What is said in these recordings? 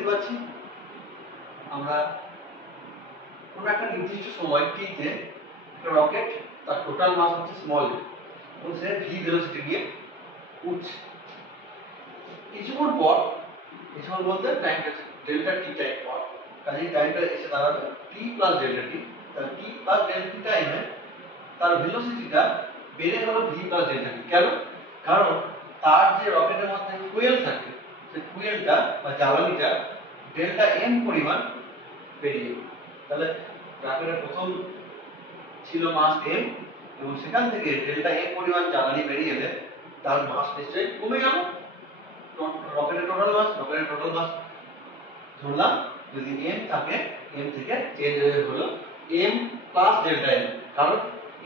দেখতে পাচ্ছি আমরা কোন একটা নির্দিষ্ট সময় t তে একটা রকেট তার টোটাল মাস হচ্ছে স্মল এবং সে v ভেলোসিটি নিয়ে উঠছে। কিছুক্ষণ পর, কিছুক্ষণ বলতে টাইমটা ডেল্টা টি টাইম পর, কাজে টাইমটা এসে দাঁড়াবে t প্লাস ডেল্টা টি। তাহলে t প্লাস ডেল্টা টি টাইমে তার ভেলোসিটিটা বেড়ে হলো v প্লাস ডেল্টা টি। কেন? কারণ তার যে রকেটের মধ্যে ফুয়েল থাকে, সেই ফুয়েলটা বা জ্বালানিটা ডেল্টা m পরিমাণ বেড়ে যাবে। তাহলে রকেটের প্রথম ছিল মাস m এবং সেখান থেকে ডেল্টা m পরিমাণ জ্বালানি বেরিয়ে গেলে তার মাস নিশ্চয়ই কমে গেল। রকেটের টোটাল মাস ধরলাম যদি m থাকে, m থেকে চেঞ্জ হয়ে হলো m প্লাস ডেল্টা m, কারণ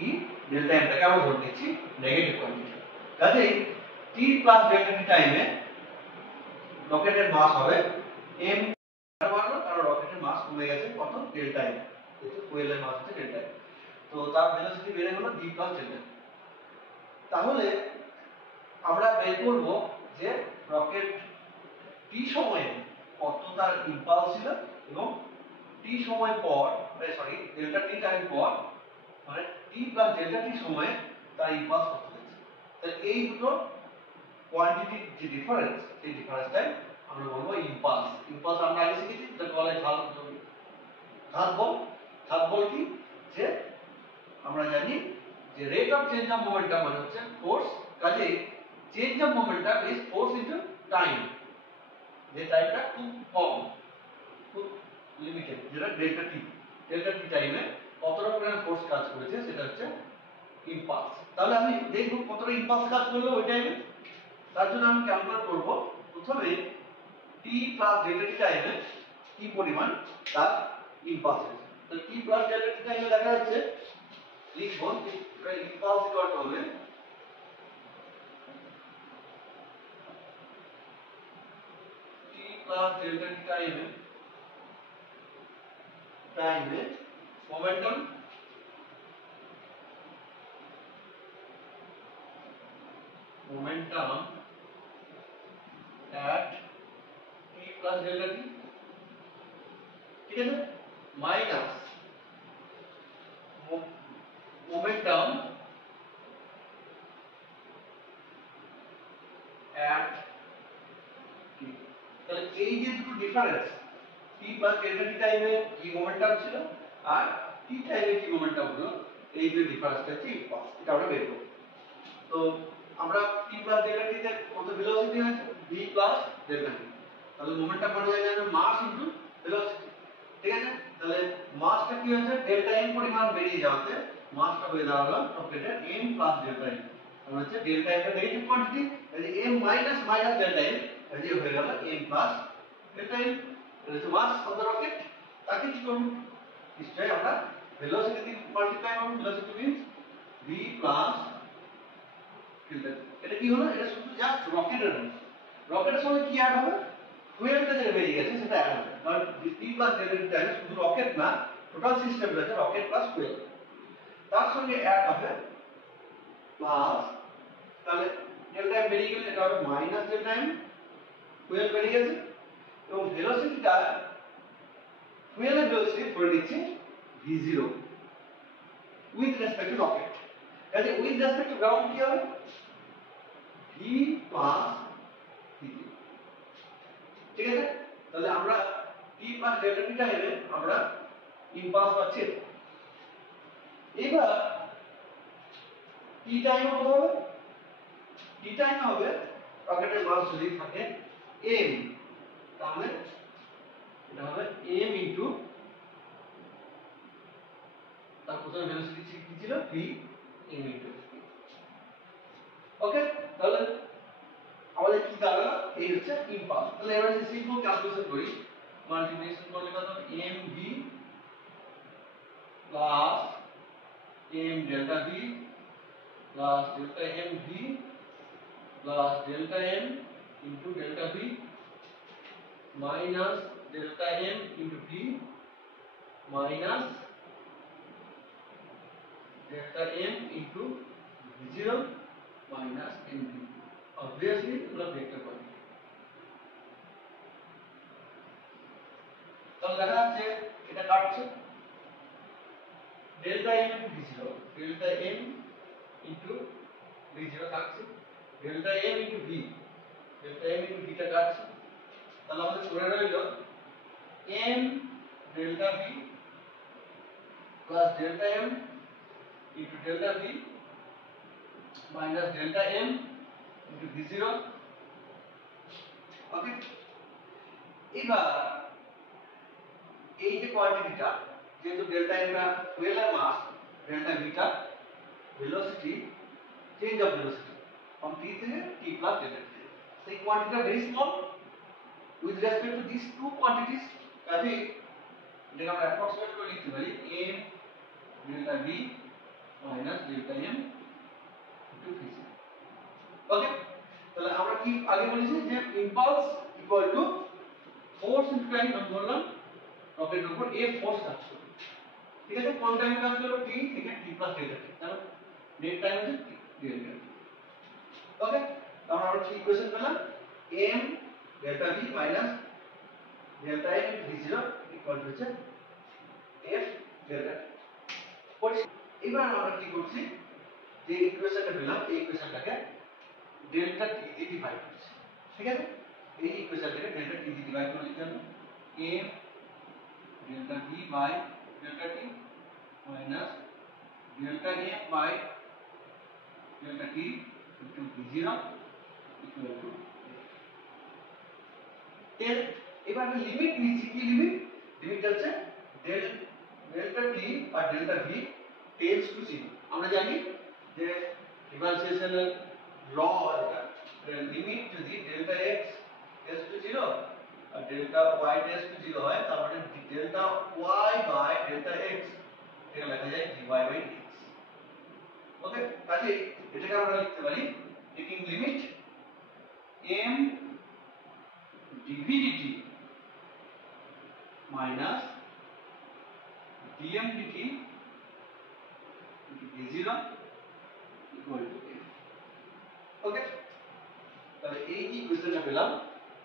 এই ডেল্টা m টাকে আমরা ধরে নিচ্ছি নেগেটিভ কোয়ান্টিটি। কাজেই t প্লাস ডেল্টা t টাইমে রকেটের মাস হবে m বাড়লো, কারণ রকেটের মাস কমে গেছে কত, ডেল্টা m, যেহেতু ফুয়েলের মাস হচ্ছে ডেল্টা m। তো তার ভেলোসিটি বেড়ে হলো v প্লাস ডেল্টা। তাহলে আমরা বের করব যে রকেট t সময়ে কত তার ইম্পালস ছিল এবং t সময় পর, ডেল্টা t টাইম পর, মানে t প্লাস ডেল্টা t সময়ে তার ইম্পালস কত হয়েছে। তাহলে এই দুটো কোয়ান্টিটির যে ডিফারেন্স, সেই ডিফারেন্সটাই আমরা বলবো ইম্পালস। ইম্পালস আমরা আগে শিখেছি, যেটা বলে ঘাত বল কি, যে আমরা জানি যে rate of change of momentum মানে হচ্ছে ফোর্স, কাজে change of momentum is force into time. যে টাইমটা খুব কম, খুব লিমিটেড, যেটা ডেল্টা টি টাইমে কতটা পরিমাণ ফোর্স কাজ করেছে সেটা হচ্ছে ইম্পালস। তাহলে আমি দেখব কতটা ইম্পালস কাজ করলো ওই টাইমে। তার জন্য আমি ক্যালকুলেট করব প্রথমে t প্লাস ডেল্টা টি টাইমে কি পরিমাণ তার ইম্পালস হয়েছে। তো t প্লাস ডেল্টা টি টাইমে দেখা যাচ্ছে লিখব ইম্পালস ইকুয়াল টু হবে t প্লাস ডেল্টা টি টাইমে momentum at t plus delta t, ঠিক আছে, মাইনাস মোমেন্টাম at t। তাহলে এই যে দুটো difference, t plus delta t টাইমে কি মোমেন্টাম ছিল আর t টাইমে কি মোমেন্টাম হলো, এই যে ডিফারেন্সটা হচ্ছে ইম্পালস। এটা আমরা বের করব। তো আমরা t plus delta t তে কত ভেলোসিটি হয়েছে, v plus delta t। তাহলে মোমেন্টাম মানে হয়ে যাবে মাস ইনটু ভেলোসিটি, ঠিক আছে। তাহলে মাসটা কি হয়েছে, ডেল্টা m পরিমাণ বেরিয়ে যাওয়াতে মাসটা হয়ে দাঁড়ালো রকেটের m প্লাস ডেল্টা m। তাহলে হচ্ছে ডেল্টা m এর নেগেটিভ কোয়ান্টিটি, তাহলে m মাইনাস ডেল্টা m, তাহলে হয়ে গেল m প্লাস ডেল্টা m। তাহলে হচ্ছে মাস অফ দ্য রকেট। তাকে কি করব, নিশ্চয়ই আমরা ভেলোসিটি দিয়ে মাল্টিপ্লাই করব। Velocity means v plus delta. এটা কি হলো, এটা শুধু জাস্ট রকেটের সঙ্গে কি অ্যাড হবে, ফুয়েলটা যেটা বেরিয়ে গেছে সেটা অ্যাড হবে। কারণ t প্লাস ডেল্টা টি টাইমে শুধু রকেট না, টোটাল সিস্টেম রয়েছে রকেট প্লাস ফুয়েল, তার সঙ্গে অ্যাড হবে প্লাস, তাহলে ডেল্টা m বেরিয়ে গেলে এটা হবে মাইনাস ডেল্টা m, ফুয়েল বেরিয়ে গেছে এবং ভেলোসিটিটা, ফুয়েলের ভেলোসিটি ধরে নিচ্ছি v0 with respect to rocket. কাজে উইথ রেসপেক্ট টু গ্রাউন্ড কি হবে, v প্লাস v0, ঠিক আছে। তাহলে আমরা t প্লাস ডেল্টা টি টাইমে আমরা ইম্পালস পাচ্ছি। এবার t টাইমে কত হবে, t টাইমে হবে রকেটের মাস যদি থাকে m, তাহলে এটা হবে m ইনটু তার প্রথমে ভেলোসিটি কি ছিল v, m ইনটু। ওকে, তাহলে আমাদের কি দাঁড়ালো, এই হচ্ছে ইম্পালস। তাহলে এবার যদি সিম্পল ক্যালকুলেশন করি, মাল্টিপ্লিকেশন করলে কত হবে, mv plus m delta v plus delta mv plus delta m into delta v minus delta m into v minus delta m into v0 minus mv। obviously আমরা vector quantity. তাহলে দেখা যাচ্ছে এটা কাটছে delta m into v0, delta m into v0 থাকছে, delta m into v, delta m into v টা কাটছে। তাহলে আমাদের পড়ে রইল m delta v plus delta m into delta v minus delta m into v0। Okay, এবার এই যে কোয়ান্টিটিটা, যেহেতু ডেল্টা m টা ওয়েলার মাস, ডেল্টা v টা velocity, change of velocity from t থেকে t plus delta t, সেই কোয়ান্টিটিটা very small with respect to these two quantities। কাজে এটাকে আমরা অ্যাপ্রক্সিমেট করে লিখতে পারি m delta v minus delta m into v। ওকে, তাহলে আমরা কি আগে বলেছি যে impulse equal to force into time. আমি বললাম রকেটের উপর a ফোর্স কাজ করবে, ঠিক আছে, কোন টাইমে কাজ করবে, t থেকে t প্লাস ডেল্টা t, তাহলে নেট টাইম হচ্ছে ডেল্টা t। ওকে, তাহলে আমরা কি ইকুয়েশন পেলাম, m delta v minus delta m into v0 equal to হচ্ছে f delta t। এবার আমরা কি করছি, যে ইকুয়েশনটা পেলাম এই ইকুয়েশনটাকে ডেল্টা t দিয়ে ডিভাইড করছি, ঠিক আছে, এই ইকুয়েশনটাকে ডেল্টা t দিয়ে ডিভাইড করে লিখতে হবে m delta v by delta t minus delta m by delta t into v0 equal to এর এবার আমরা লিমিট নিচ্ছি, কি লিমিট, লিমিট হচ্ছে ডেল্টা t আর ডেল্টা v টেন্ডস টু 0। আমরা জানি যে ডিফারেন্সিয়েশনের ল এটা, লিমিট যদি ডেল্টা x টেন্ডস টু 0 আর ডেল্টা y টেন্ডস টু 0 হয়, তার মানে delta y by delta x এটা লেখা যায় dy বাই dx। ওকে, কাজে এটাকে আমরা লিখতে পারি taking limit m dv dt minus dm dt into v0 equal to f। ওকে, তাহলে এই যে ইকুয়েশনটা পেলাম,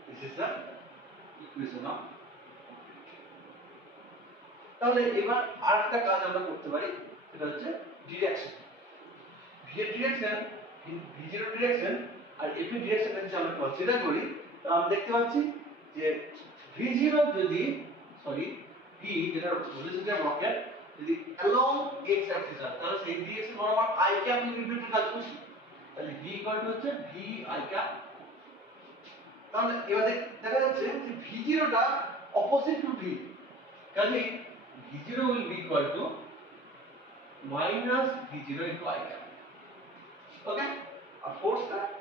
this is the equation of. তাহলে এবার আরেকটা কাজ আমরা করতে পারি, সেটা হচ্ছে ডিরেকশন। v এর ডিরেকশন, v0 ডিরেকশন আর f এর ডিরেকশনটা যদি আমরা কনসিডার করি, তাহলে আমরা দেখতে পাচ্ছি যে v0 যদি v যেটা ভেলোসিটি অফ রকেট যদি along x অ্যাক্সিস হয়, তাহলে সেই ডিরেকশন বরাবর i ক্যাপ ইউনিট কাজ করছে, তাহলে v ইকুয়াল টু হচ্ছে v i ক্যাপ। তাহলে এবার দেখা যাচ্ছে যে v0 টা অপোজিট টু v, কাজে v0 will be equal to minus v0 into i cap। ওকে, আর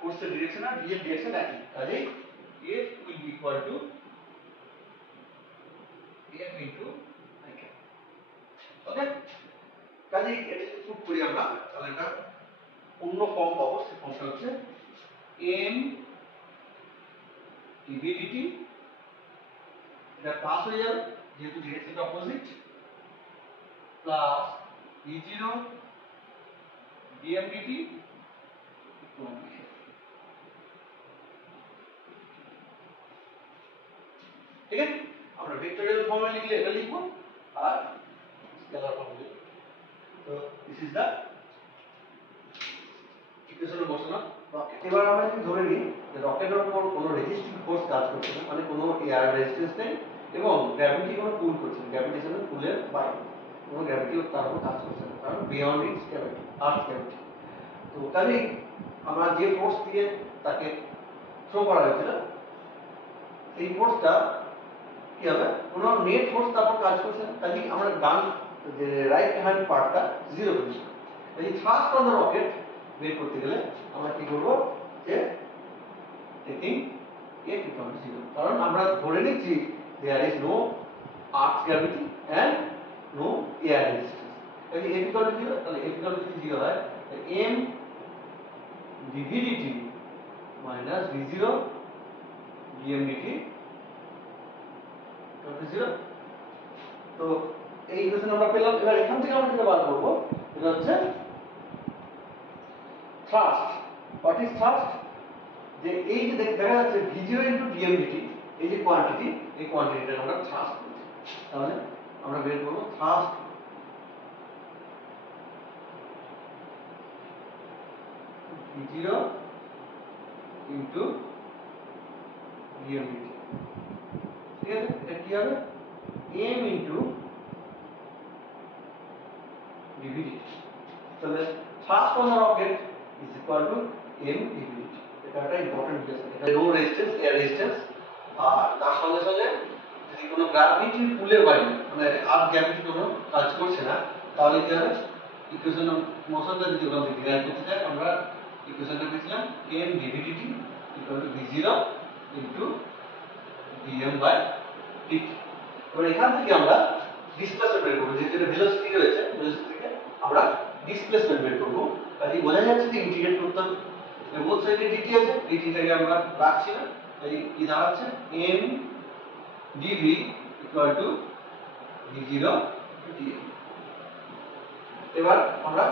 ফোর্সের ডিরেকশন আর v এর ডিরেকশন একই, কাজে f will be equal to f into i cap। ওকে, কাজে এটা যদি প্রুফ করি আমরা, তাহলে এটা অন্য ফর্ম পাবো, সেই ফর্মটা হচ্ছে m dv dt, এটা প্লাস হয়ে যাবে যেহেতু ডিরেকশনটা opposite, plus v0 dm dt equal to f। ঠিক আছে, আমরা ভেক্টরিয়াল ফর্মে লিখলে এটা লিখবো আর স্কেলার ফর্মে লিখবো। তো this is the equation of motion of rocket. এবার আমরা যদি ধরে নিই যে রকেটের উপর কোনো রেজিস্টিং ফোর্স কাজ করছে না, মানে কোনো এয়ার রেজিস্ট্যান্স নেই এবং গ্র্যাভিটি কোনো পুল করছে না, গ্র্যাভিটেশনাল পুলের বাইরে কোনো গ্র্যাভিটি তার উপর কাজ করছে না, কারণ beyond it's gravity, earth gravity. তো কাজেই আমরা যে ফোর্স দিয়ে তাকে থ্রো করা হয়েছিল, সেই ফোর্সটা কি হবে, কোনো নেট ফোর্স তারপর কাজ করছে না, কাজেই আমরা ডান যে রাইট হ্যান্ড পার্টটা জিরো করছি। এই থ্রাস্ট অন দ্য রকেট বের করতে গেলে আমরা কি করব, যে টেকিং f equal to 0, কারণ আমরা ধরে নিচ্ছি there is no earth gravity and no air resistance। তাহলে f equal to 0, তাহলে f equal to 0 হয় m dv dt minus v0 dm dt equal to 0। তো এই ইকুয়েশন আমরা পেলাম। এবার এখান থেকে আমরা যেটা বার করব এটা হচ্ছে থ্রাস্ট। হোয়াট ইজ থ্রাস্ট, যে এই যে দেখা যাচ্ছে v0 into dm dt, এই যে কোয়ান্টিটি, এই কোয়ান্টিটিটা আমরা থ্রাস্ট বলছি। তাহলে আমরা বের করব thrust v0 into dmdt। ঠিক আছে, এটা কি হবে m into dvdt। তাহলে thrust on the rocket is equal to m dvdt। এটা একটা ইম্পর্টেন্ট বিষয়, এটা লো রেজিস্ট্যান্স এয়ার রেজিস্ট্যান্স। আর তার সঙ্গে সঙ্গে যদি কোনো গ্র্যাভিটি পুলের বাইরে মানে আর গ্র্যাভিটি কোনো কাজ করছে না, তাহলে কি হবে ইকুয়েশন অফ মোশনটা যদি ওখান থেকে ডিরাইভ করতে চাই, আমরা ইকুয়েশনটা পেয়েছিলাম m dvdt equal to v0 into dm by dt। এবার এখান থেকে আমরা ডিসপ্লেসমেন্ট বের করব, যেহেতু এটা ভেলোসিটি রয়েছে, ভেলোসিটিকে আমরা ডিসপ্লেসমেন্ট বের করব। কাজে বোঝা যাচ্ছে যে ইন্টিগ্রেট করতে হবে। বোথ সাইডে dt আছে, dt-টাকে আমরা রাখছি না, তাই কি দাঁড়াচ্ছে m dv equal to v0 dm। এবার আমরা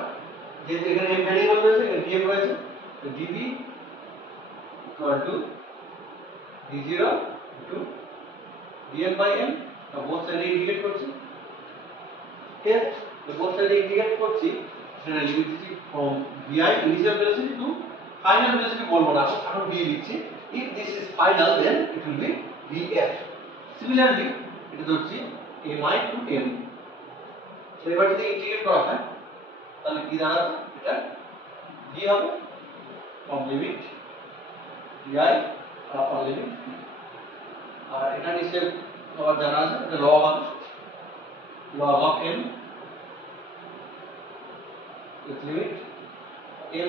যেহেতু এখানে m ভ্যারিয়েবল রয়েছে, এখানে dm রয়েছে, তো dv equal to v0 into dm by m। তো বোথ সাইডে ইন্টিগ্রেট করছি, ঠিক আছে, তো বোথ সাইডে ইন্টিগ্রেট করছি, সেটা লিমিট দিচ্ছি from vi initial velocity to final velocity বলবো না কারণ v লিখছি। if this is final then it will be vf। Similarly এটা ধরছি mi to m। তো এবার যদি ইন্টিগ্রেট করা হয় তাহলে কি দাঁড়াবে, এটা v হবে from limit vi upper limit v। আর এটা নিচে আবার জানা আছে এটা log of m with limit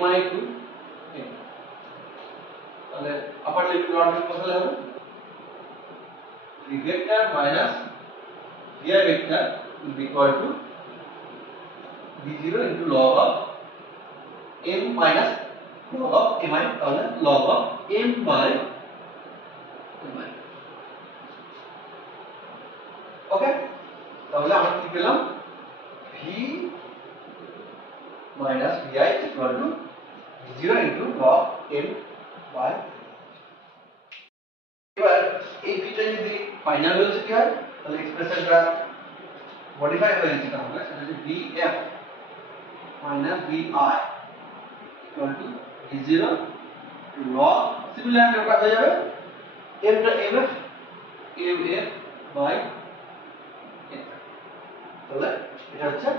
mi to m। তাহলে আপার লিমিট লগ বসালে হবে v vector minus vi vector will be equal to v0 into log of m minus log of mi, তাহলে log of m by mi। ওকে, তাহলে আমরা কি পেলাম v minus vi equal to v0 into log m by। এবার এই ভিটা যদি final velocity হয় তাহলে এক্সপ্রেশনটা মডিফাই হয়ে যাচ্ছে, তাহলে সেটা হচ্ছে vf minus vi equal to v0 log, similarly ওটা হয়ে যাবে m টা mf by m। তাহলে এটা হচ্ছে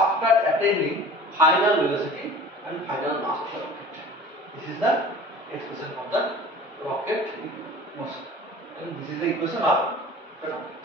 after attaining final velocity and final mass of the rocket, this is the expression of the rocket motion and this is the equation of the rocket।